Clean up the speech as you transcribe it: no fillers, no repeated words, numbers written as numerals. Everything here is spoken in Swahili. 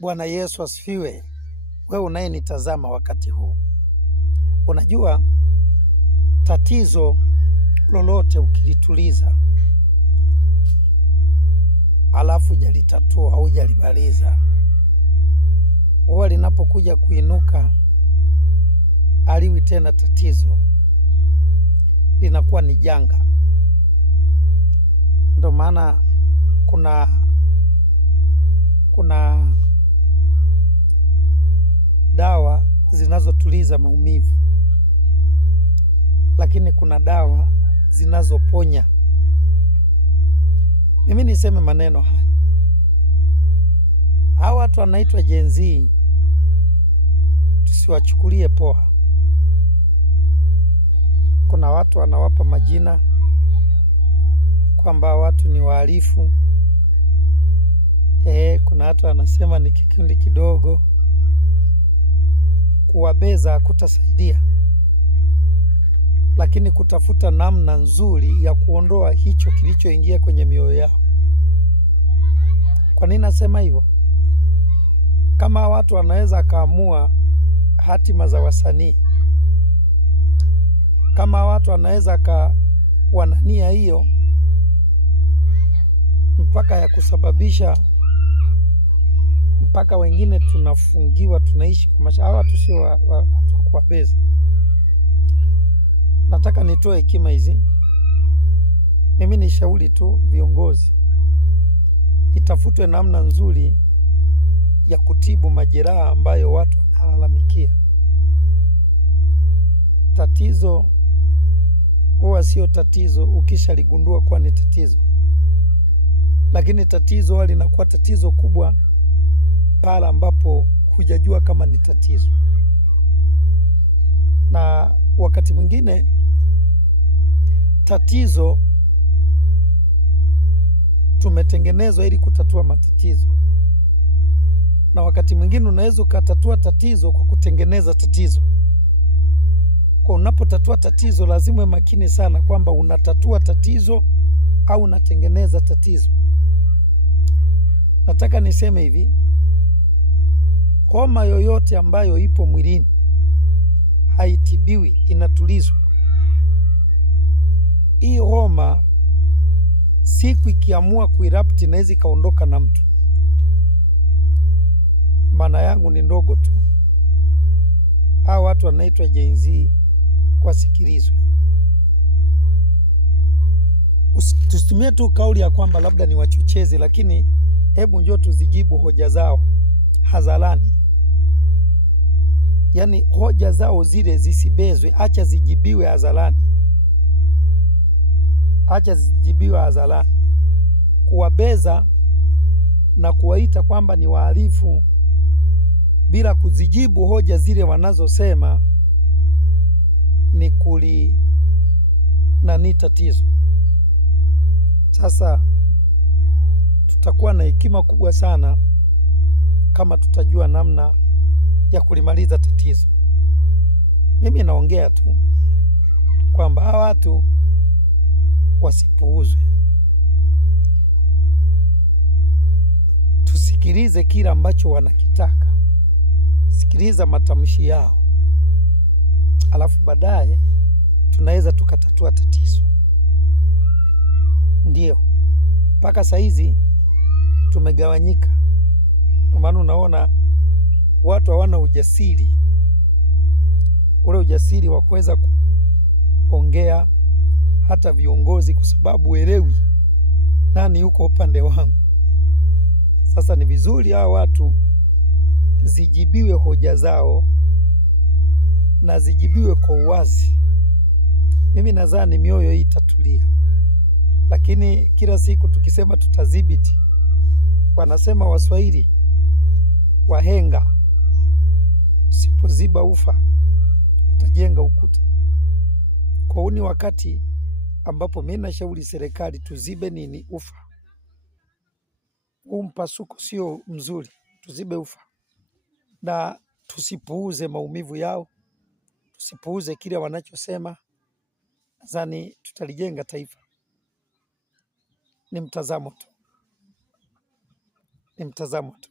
Bwana Yesu asifiwe. Wewe unayenitazama wakati huu, unajua tatizo lolote ukilituliza alafu hujalitatua au hujalimaliza, huwa linapokuja kuinuka aliwi tena tatizo, linakuwa ni janga. Ndio maana kuna dawa zinazotuliza maumivu, lakini kuna dawa zinazoponya. Mimi niseme maneno haya, hawa watu wanaitwa Gen Z, tusiwachukulie poa. Kuna watu wanawapa majina kwamba watu ni wahalifu. Kuna watu wanasema ni kikundi kidogo. Kuwabeza hakutasaidia, lakini kutafuta namna nzuri ya kuondoa hicho kilichoingia kwenye mioyo yao. Kwa nini nasema hivyo? Kama watu wanaweza kaamua hatima za wasanii, kama watu wanaweza wanania hiyo mpaka ya kusababisha mpaka wengine tunafungiwa, tunaishi kwa maisha. Hawa watu sio watu wa kuwabeza. Nataka nitoe hekima hizi. Mimi ni shauri tu viongozi, itafutwe namna nzuri ya kutibu majeraha ambayo watu wanalalamikia. Tatizo huwa sio tatizo ukishaligundua kuwa ni tatizo, lakini tatizo huwa linakuwa tatizo kubwa pale ambapo hujajua kama ni tatizo. Na wakati mwingine tatizo tumetengenezwa ili kutatua matatizo, na wakati mwingine unaweza ukatatua tatizo kwa kutengeneza tatizo. Kwa unapotatua tatizo lazima uwe makini sana kwamba unatatua tatizo au unatengeneza tatizo. Nataka niseme hivi, homa yoyote ambayo ipo mwilini haitibiwi, inatulizwa. Hii homa siku ikiamua kuirapti inaweza ikaondoka na mtu. Maana yangu ni ndogo tu. Hao watu wanaitwa Gen Z wasikilizwe. Tusitumie tu kauli ya kwamba labda ni wachochezi, lakini hebu njoo tuzijibu hoja zao hadharani. Yaani hoja zao zile zisibezwe, acha zijibiwe hadharani. Acha zijibiwe hadharani. Kuwabeza na kuwaita kwamba ni wahalifu bila kuzijibu hoja zile wanazosema ni tatizo. Sasa tutakuwa na hekima kubwa sana kama tutajua namna ya kulimaliza tatizo. Mimi naongea tu kwamba hawa watu wasipuuzwe. Tusikilize kila ambacho wanakitaka. Sikiliza matamshi yao, alafu baadaye tunaweza tukatatua tatizo. Ndio mpaka saizi tumegawanyika. Kwa maana unaona watu hawana ujasiri, ule ujasiri wa kuweza kuongea, hata viongozi, kwa sababu uelewi nani yuko upande wangu. Sasa ni vizuri hao watu zijibiwe hoja zao na zijibiwe kwa uwazi. Mimi nadhani mioyo hii itatulia, lakini kila siku tukisema tutadhibiti, wanasema Waswahili wahenga, usipoziba ufa utajenga ukuta. Kwa huni wakati ambapo mimi nashauri serikali tuzibe ufa. Mpasuko sio mzuri, tuzibe ufa na tusipuuze maumivu yao, tusipuuze kile wanachosema. Nadhani tutalijenga taifa. Ni mtazamo tu.